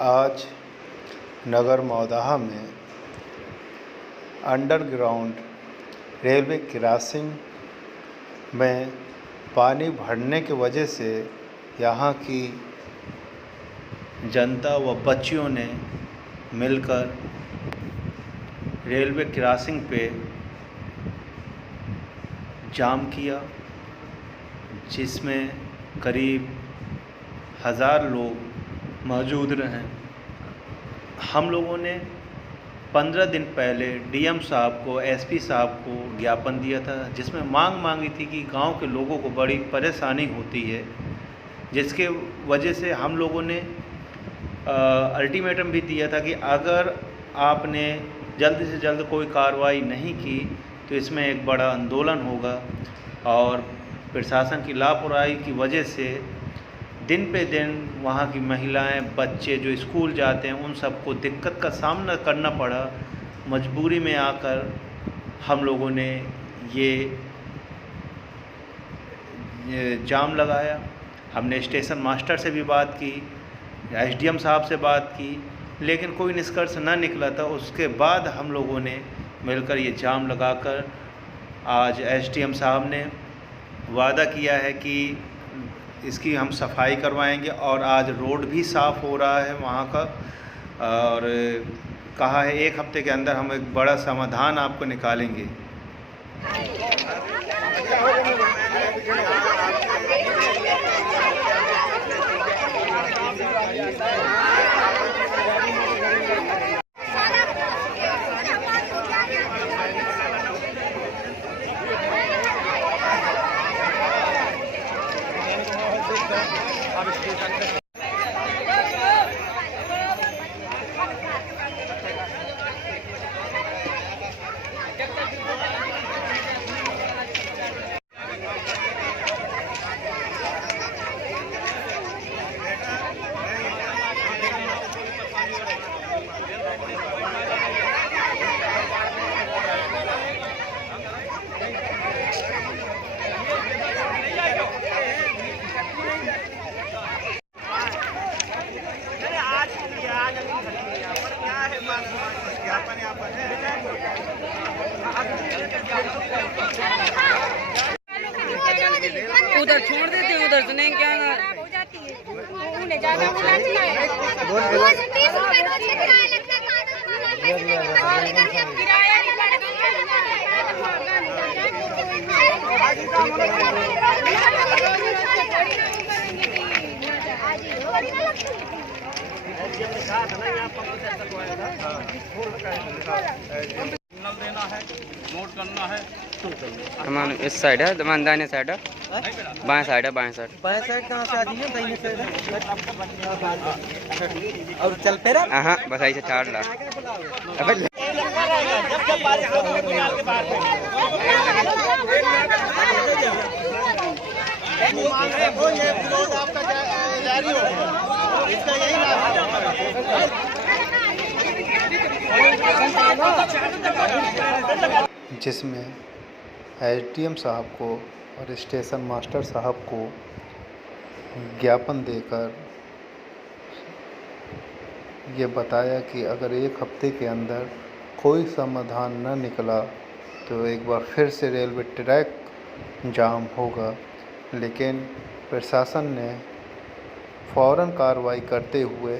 आज नगर मौदाहा में underground railway crossing में पानी भरने की वजह से यहाँ की जनता व बच्चियों ने मिलकर रेलवे क्रॉसिंग पे जाम किया, जिसमें करीब 1000 लोग मौजूद रहे। हम लोगों ने 15 दिन पहले डीएम साहब को, एसपी साहब को ज्ञापन दिया था, जिसमें मांग मांगी थी कि गांव के लोगों को बड़ी परेशानी होती है, जिसके वजह से हम लोगों ने अल्टीमेटम भी दिया था कि अगर आपने जल्द से जल्द कोई कार्रवाई नहीं की तो इसमें एक बड़ा आंदोलन होगा। और प्रशासन की लापरवाही की वजह से दिन पे दिन वहाँ की महिलाएं, बच्चे जो स्कूल जाते हैं उन सबको दिक्कत का सामना करना पड़ा। मजबूरी में आकर हम लोगों ने ये जाम लगाया। हमने स्टेशन मास्टर से भी बात की, एसडीएम साहब से बात की, लेकिन कोई निष्कर्ष ना निकला था। उसके बाद हम लोगों ने मिलकर ये जाम लगाकर आज एसडीएम साहब ने वादा किया है कि इसकी हम सफाई करवाएंगे और आज रोड भी साफ़ हो रहा है वहाँ का, और कहा है 1 हफ्ते के अंदर हम एक बड़ा समाधान आपको निकालेंगे। उधर छोड़ देते हैं, उधर से नहीं क्या ना देना है, नोट करना है। हमारे इस साइड है, दमान दाहिने साइड है, बाएं साइड है, बाएं साइड। बाएं साइड कहाँ से आती है? दाहिने साइड और चल पे रहा। हाँ बस ऐसे ठाड़ ला। अबे जिसमें एसडीएम साहब को और स्टेशन मास्टर साहब को ज्ञापन देकर ये बताया कि अगर 1 हफ्ते के अंदर कोई समाधान न निकला तो एक बार फिर से रेलवे ट्रैक जाम होगा। लेकिन प्रशासन ने फ़ौरन कार्रवाई करते हुए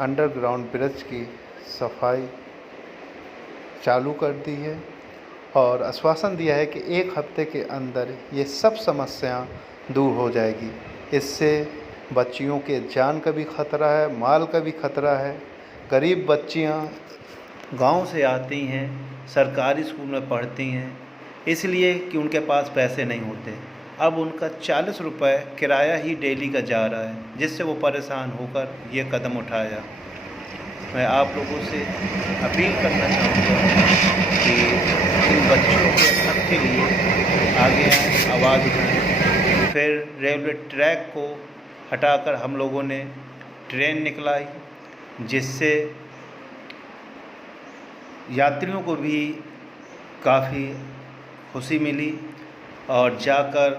अंडरग्राउंड ब्रिज की सफाई चालू कर दी है और आश्वासन दिया है कि 1 हफ्ते के अंदर ये सब समस्या दूर हो जाएगी। इससे बच्चियों के जान का भी खतरा है, माल का भी खतरा है। गरीब बच्चियां गांव से आती हैं, सरकारी स्कूल में पढ़ती हैं, इसलिए कि उनके पास पैसे नहीं होते। अब उनका 40 रुपये किराया ही डेली का जा रहा है, जिससे वो परेशान होकर ये कदम उठाया। मैं आप लोगों से अपील करना चाहूँगा कि इन बच्चों के हक के लिए आगे आएं, आवाज़ उठाएं। फिर रेलवे ट्रैक को हटाकर हम लोगों ने ट्रेन निकलाई, जिससे यात्रियों को भी काफ़ी खुशी मिली और जाकर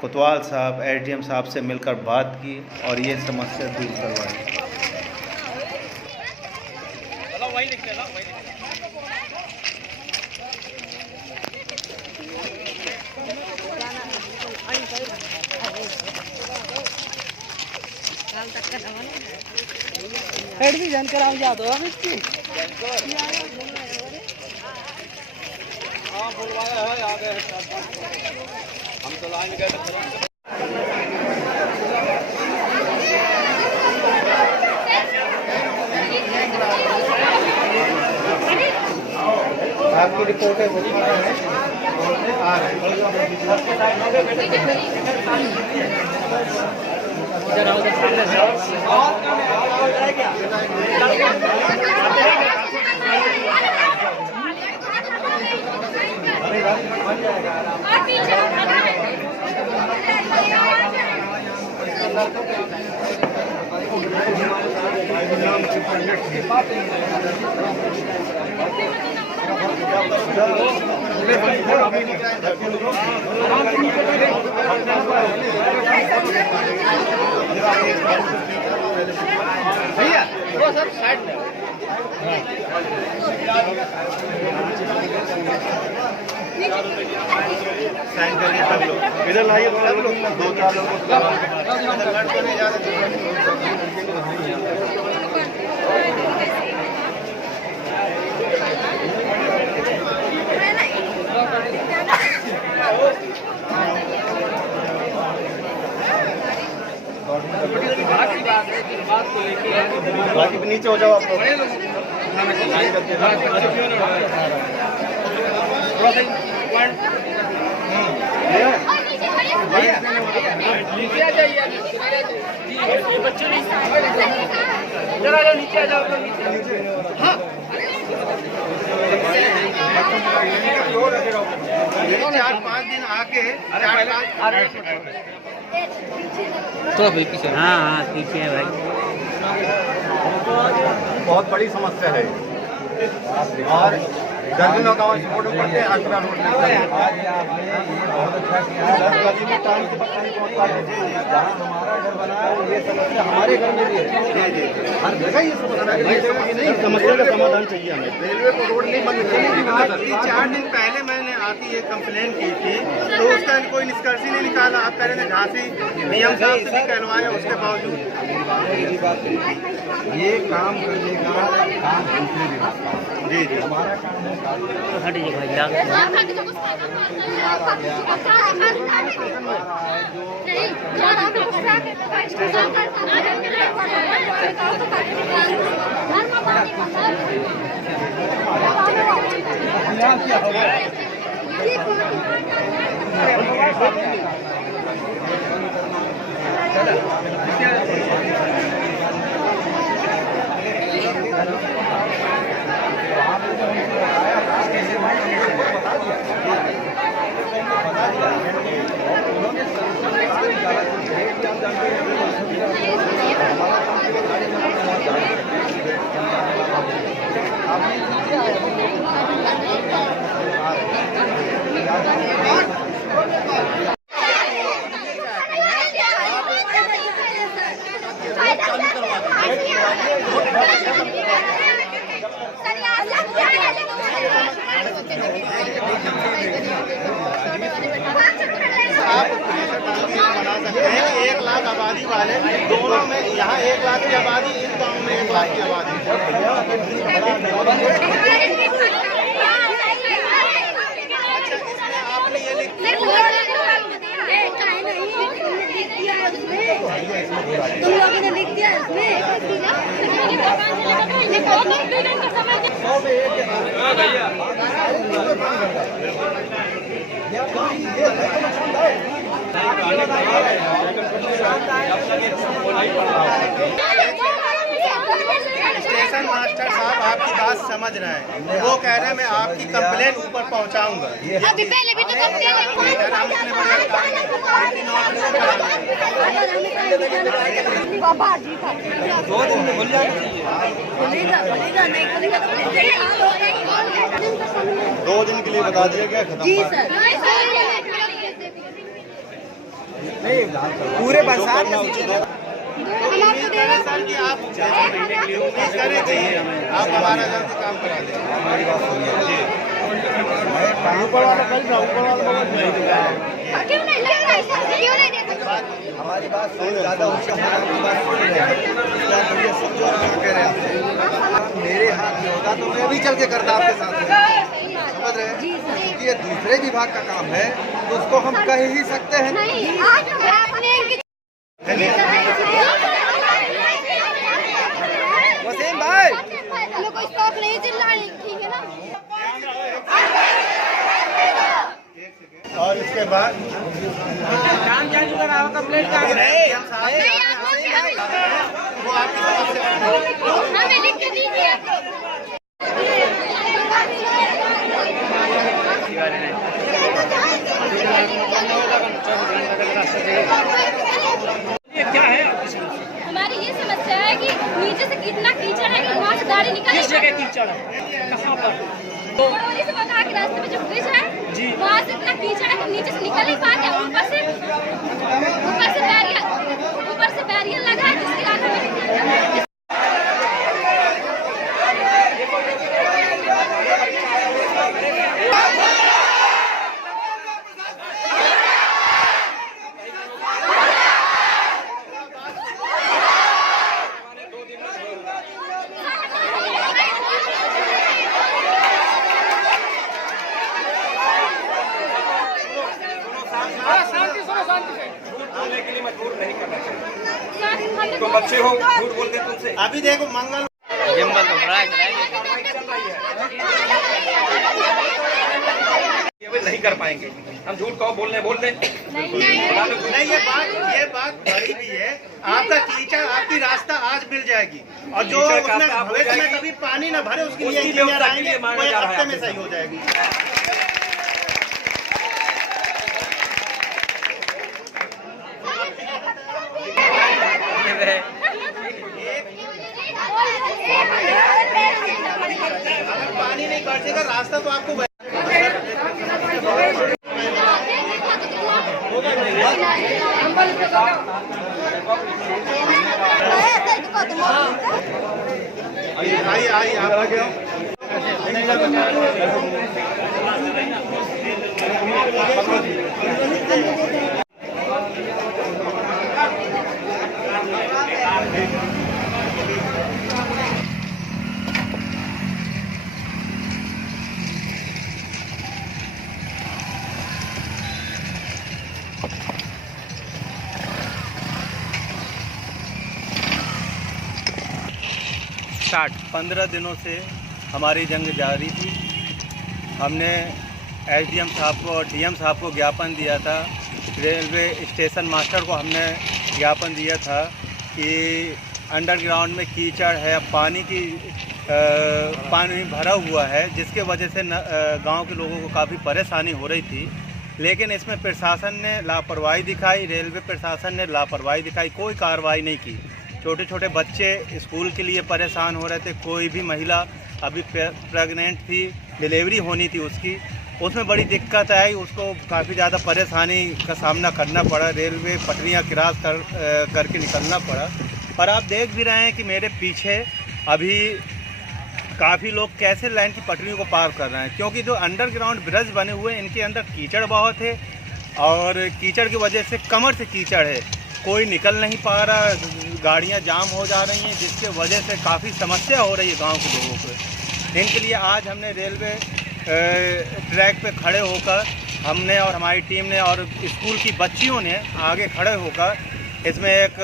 कोतवाल साहब, एसडीएम साहब से मिलकर बात की और ये समस्या दूर करवाई। वहीं लिख लेना, वहीं लिख हेड भी जानकर आप याद हो हम इसकी हाँ बुलवाया है, आ गए हम तो लाइन गए थे। आपकी रिपोर्ट है आ रही भैया वो सर साइड में साइन करिए सब लोग इधर लाइए, दो चार बाकी नीचे हो जाओ आप लोग। नीचे आ जाइए, बच्चे नीचे आ जाओ, हाँ 4-5 दिन आके तो भाई पीछे, हाँ हाँ पीछे है भाई। बहुत बड़ी समस्या है और गर्मियों का फोटो पड़ते हैं अकरा रोड हमारा घर बना है, ये समस्या हमारे घर में भी है, हर जगह ये समस्या का समाधान चाहिए हमें। रेलवे को रोड नहीं बंद करनी। 4 दिन पहले मैंने आके ये कंप्लेन की थी तो उसका कोई निष्कर्ष ही नहीं निकाला। आप कह रहे थे झांसी नियम साहब से भी कहलवाया, उसके बावजूद ये काम करने का काम दूसरे विभाग का। जी जी हमारा काम आबादी वाले दोनों में, यहाँ 1 लाख की आबादी, इन गाँव में 1 लाख की आबादी। आपने ये लिख तुम लोगों ने लिख दिया इसमें। स्टेशन मास्टर साहब आपकी बात समझ रहे हैं, वो कह रहे हैं मैं आपकी कंप्लेन ऊपर पहुंचाऊंगा। अभी पहले भी तो दो दिन में भूल जाना चाहिए। 2 दिन के लिए बता दिया गया, खत्म। जी सर। पूरे बरसात हम आपको दे रहे हैं। सर कि आप आप हमारा जल्दी काम करा दें। हमारी बात सुनिए, ऊपर वाला कर दो, ऊपर वाला क्यों नहीं लग रहा है? क्यों नहीं देते? हमारी बात सुन, ज़्यादा उसका हमारी बात सुन रहे हैं। जो कह रहे हैं मेरे हाथ में होता तो मैं भी चल के करता आपके साथ, समझ रहे हैं? क्योंकि ये दूसरे विभाग का काम है तो उसको हम कह ही सकते हैं। नहीं, आज मैं अपने वसीम भाई हमें कोई शौक नहीं चिल्लाने, ठीक है ना? और इसके बाद हमें लिख के दीजिए। क्या है? हमारी ये समस्या है कि नीचे से कितना कीचड़ है कि वहाँ से गाड़ी निकल किस जगह कीचड़ है? कहाँ पर? तो इस बता के रास्ते में जो ब्रिज है जी। वहाँ से इतना कीचड़ है कि नीचे से निकल नहीं पाते। ऊपर से बैरियर लगा है जिसके कारण हमें तो बच्चे हो झूठ बोलते तुमसे। अभी देखो मंगल जंबल तो बड़ा है। ये भी नहीं कर पाएंगे हम, झूठ कहो बोलने बोलते नहीं, ये बात बड़ी भी है। आपका कीचड़ आपकी रास्ता आज मिल जाएगी और जो उसमें भविष्य में कभी पानी न भरे उसके लिए इंजीनियर आएंगे, वो एक हफ्ते में सही हो जाएगी। अगर पानी नहीं बरसेगा रास्ता तो आपको आई आप आगे आओ। स्टार्ट। 15 दिनों से हमारी जंग जारी थी। हमने एसडीएम साहब को और डीएम साहब को ज्ञापन दिया था। रेलवे स्टेशन मास्टर को हमने ज्ञापन दिया था कि अंडरग्राउंड में कीचड़ है, पानी भरा हुआ है, जिसके वजह से गांव के लोगों को काफ़ी परेशानी हो रही थी। लेकिन इसमें प्रशासन ने लापरवाही दिखाई, रेलवे प्रशासन ने लापरवाही दिखाई, कोई कार्रवाई नहीं की। छोटे छोटे बच्चे स्कूल के लिए परेशान हो रहे थे। कोई भी महिला अभी प्रेग्नेंट थी, डिलीवरी होनी थी उसकी, उसमें बड़ी दिक्कत आई, उसको काफ़ी ज़्यादा परेशानी का सामना करना पड़ा। रेलवे पटरियाँ क्रॉस करके निकलना पड़ा। और आप देख भी रहे हैं कि मेरे पीछे अभी काफ़ी लोग कैसे लाइन की पटरियों को पार कर रहे हैं, क्योंकि जो अंडरग्राउंड ब्रिज बने हुए हैं इनके अंदर कीचड़ बहुत है और कीचड़ की वजह से कमर से कीचड़ है, कोई निकल नहीं पा रहा, गाड़ियां जाम हो जा रही हैं, जिसके वजह से काफ़ी समस्या हो रही है गांव के लोगों को। इनके लिए आज हमने रेलवे ट्रैक पे खड़े होकर हमने और हमारी टीम ने और स्कूल की बच्चियों ने आगे खड़े होकर इसमें एक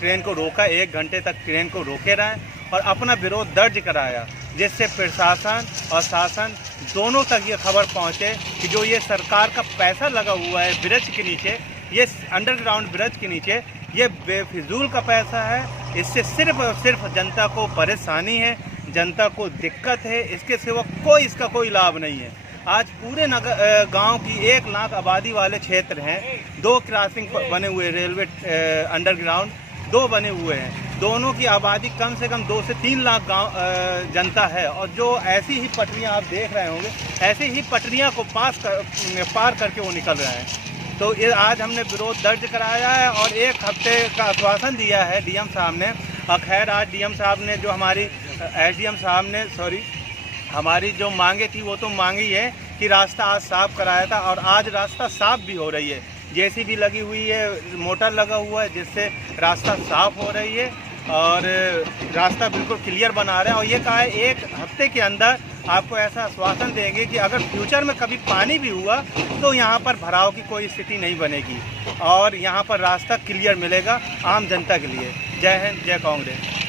ट्रेन को रोका, 1 घंटे तक ट्रेन को रोके रहे और अपना विरोध दर्ज कराया, जिससे प्रशासन और शासन दोनों तक ये खबर पहुँचे कि जो ये सरकार का पैसा लगा हुआ है ब्रिज के नीचे, ये अंडरग्राउंड ब्रिज के नीचे, ये बेफिजूल का पैसा है। इससे सिर्फ और सिर्फ जनता को परेशानी है, जनता को दिक्कत है, इसके सिवा इसका कोई लाभ नहीं है। आज पूरे गांव की 1 लाख आबादी वाले क्षेत्र हैं, 2 क्रॉसिंग बने हुए रेलवे अंडरग्राउंड 2 बने हुए हैं, दोनों की आबादी कम से कम 2 से 3 लाख गांव जनता है। और जो ऐसी ही पटरियां आप देख रहे होंगे, ऐसी ही पटरियां को पार करके वो निकल रहे हैं। तो ये आज हमने विरोध दर्ज कराया है और 1 हफ्ते का आश्वासन दिया है डीएम साहब ने और खैर आज डीएम साहब ने जो हमारी एसडीएम साहब ने हमारी जो मांगे थी वो तो मांगी है कि रास्ता आज साफ़ कराया था, और आज रास्ता साफ़ भी हो रही है। जेसीबी लगी हुई है, मोटर लगा हुआ है, जिससे रास्ता साफ़ हो रही है और रास्ता बिल्कुल क्लियर बना रहे हैं। और ये कहा है 1 हफ्ते के अंदर आपको ऐसा आश्वासन देंगे कि अगर फ्यूचर में कभी पानी भी हुआ तो यहाँ पर भराव की कोई स्थिति नहीं बनेगी और यहाँ पर रास्ता क्लियर मिलेगा आम जनता के लिए। जय हिंद, जय कांग्रेस।